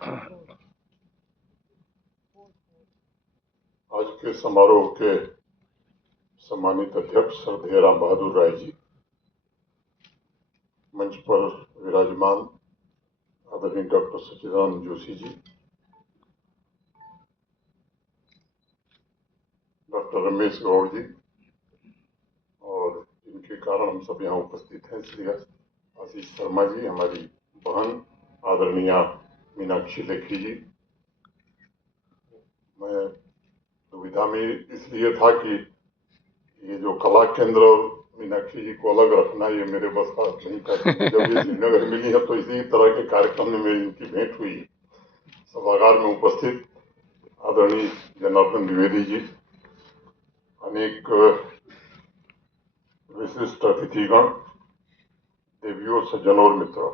आज के समारोह के सम्मानित अध्यक्ष श्रद्धेय राम बहादुर राय जी, मंच पर विराजमान आदरणीय डॉक्टर सच्चिदानंद जोशी जी, डॉक्टर रमेश गौड़ जी, और जिनके कारण हम सब यहाँ उपस्थित हैं, श्री आशीष शर्मा जी, हमारी बहन आदरणीय मीनाक्षी लेखी जी। मैं दुविधा में इसलिए था कि ये जो कला केंद्र और मीनाक्षी जी को अलग रखना, ये मेरे बस का नहीं था। जब ये श्रीनगर मिली है तो इसी तरह के कार्यक्रम में मेरी इनकी भेंट हुई। सभागार में उपस्थित आदरणीय जनार्दन द्विवेदी जी, अनेक विशिष्ट अतिथिगण, देवियों, सज्जनों और मित्रों,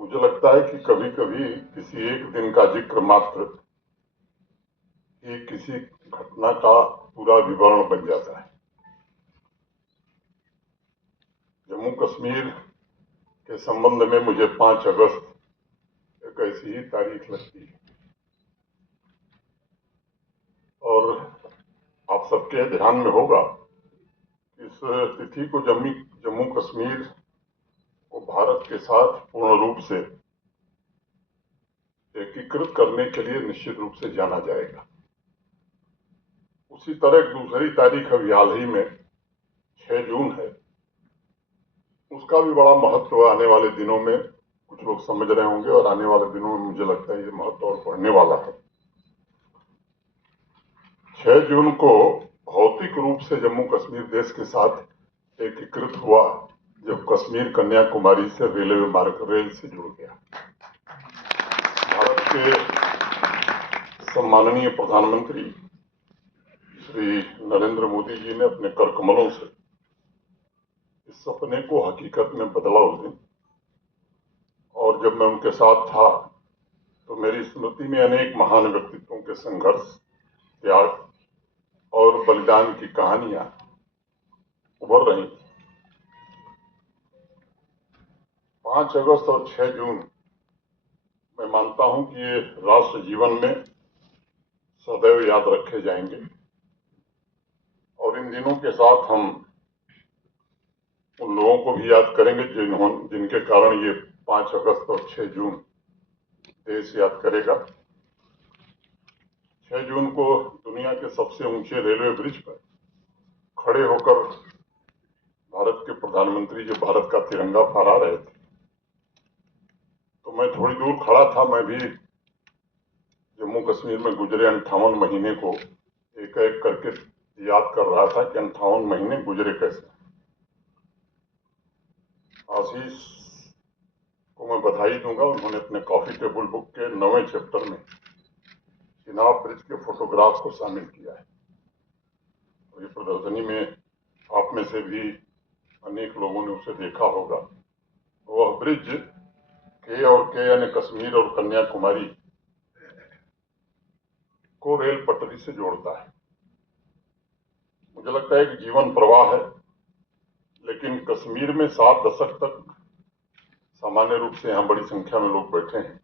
मुझे लगता है कि कभी कभी किसी एक दिन का जिक्र मात्र ही किसी घटना का पूरा विवरण बन जाता है। जम्मू कश्मीर के संबंध में मुझे 5 अगस्त एक ऐसी ही तारीख लगती है, और आप सबके ध्यान में होगा इस तिथि को जम्मू कश्मीर को भारत के साथ पूर्ण रूप से एकीकृत करने के लिए निश्चित रूप से जाना जाएगा। उसी तरह एक दूसरी तारीख अभी हाल ही में 6 जून है, उसका भी बड़ा महत्व आने वाले दिनों में कुछ लोग समझ रहे होंगे, और आने वाले दिनों में मुझे लगता है ये महत्व और बढ़ने वाला है। 6 जून को भौतिक रूप से जम्मू कश्मीर देश के साथ एकीकृत हुआ जब कश्मीर कन्याकुमारी से रेलवे मार्ग रेल से जुड़ गया। भारत के सम्माननीय प्रधानमंत्री श्री नरेंद्र मोदी जी ने अपने कर कमलों से इस सपने को हकीकत में बदला उस दिन, और जब मैं उनके साथ था तो मेरी स्मृति में अनेक महान व्यक्तित्वों के संघर्ष, त्याग और बलिदान की कहानियां उभर रही थी। 5 अगस्त और 6 जून मैं मानता हूं कि ये राष्ट्र जीवन में सदैव याद रखे जाएंगे, और इन दिनों के साथ हम उन लोगों को भी याद करेंगे जिनके कारण ये 5 अगस्त और 6 जून देश याद करेगा। 6 जून को दुनिया के सबसे ऊंचे रेलवे ब्रिज पर खड़े होकर भारत के प्रधानमंत्री जो भारत का तिरंगा फहरा रहे थे, तो मैं थोड़ी दूर खड़ा था। मैं भी जम्मू कश्मीर में गुजरे 58 महीने को एक एक करके याद कर रहा था कि 58 महीने गुजरे कैसे। आशीष को मैं बधाई दूंगा, उन्होंने अपने कॉफी टेबल बुक के 9वें चैप्टर में चिनाब ब्रिज के फोटोग्राफ को शामिल किया है। और ये प्रदर्शनी में आप में से भी अनेक लोगों ने उसे देखा होगा। वह ब्रिज के यानी कश्मीर और कन्याकुमारी को रेल पटरी से जोड़ता है। मुझे लगता है कि जीवन प्रवाह है, लेकिन कश्मीर में 7 दशक तक सामान्य रूप से यहाँ बड़ी संख्या में लोग बैठे हैं।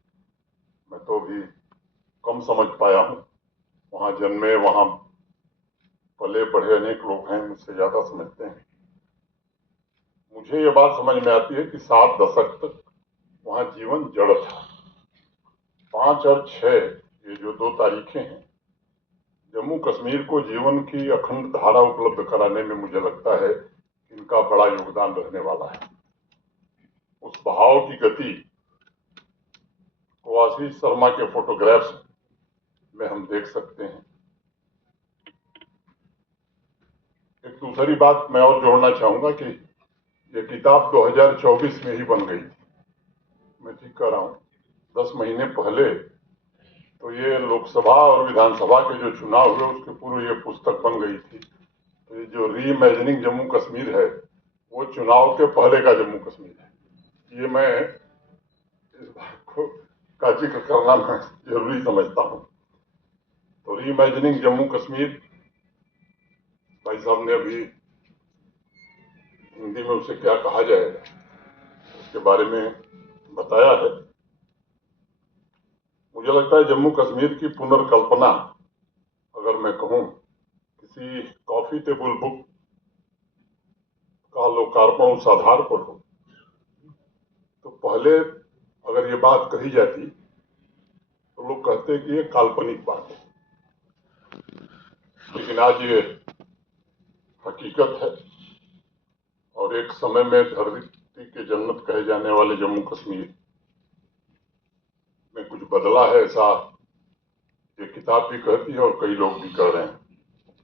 मैं तो अभी कम समझ पाया हूँ, वहाँ जन्मे वहाँ पले बढ़े अनेक लोग हैं, मुझसे ज्यादा समझते हैं। मुझे ये बात समझ में आती है कि 7 दशक तक वहाँ जीवन जड़ था। 5 और 6 ये जो 2 तारीखें हैं, जम्मू कश्मीर को जीवन की अखंड धारा उपलब्ध कराने में मुझे लगता है इनका बड़ा योगदान रहने वाला है। उस बहाव की गति को आशीष शर्मा के फोटोग्राफ्स में हम देख सकते हैं। एक दूसरी बात मैं और जोड़ना चाहूंगा कि ये किताब 2024 में ही बन गई थी। मैं ठीक कह रहा हूँ, 10 महीने पहले तो ये लोकसभा और विधानसभा के जो चुनाव हुए उसके पूर्व ये पुस्तक बन गई थी। तो ये जो री इमेजिनिंग जम्मू कश्मीर है, वो चुनाव के पहले का जम्मू कश्मीर है। ये मैं इस बात को का जिक्र करना मैं जरूरी समझता हूँ। तो री इमेजिनिंग जम्मू कश्मीर, भाई साहब ने अभी हिंदी में उसे क्या कहा जाएगा, उसके के बारे में बताया है। मुझे लगता है जम्मू कश्मीर की पुनर्कल्पना, अगर मैं कहूं, किसी कॉफी टेबल बुक का लोकार्पण उस आधार पर हो, तो पहले अगर ये बात कही जाती तो लोग कहते कि ये काल्पनिक बात है, लेकिन आज ये हकीकत है। और एक समय में धरती के जन्नत कहे जाने वाले जम्मू कश्मीर में कुछ बदला है, ऐसा ये किताब भी कहती है और कई लोग भी कह रहे हैं।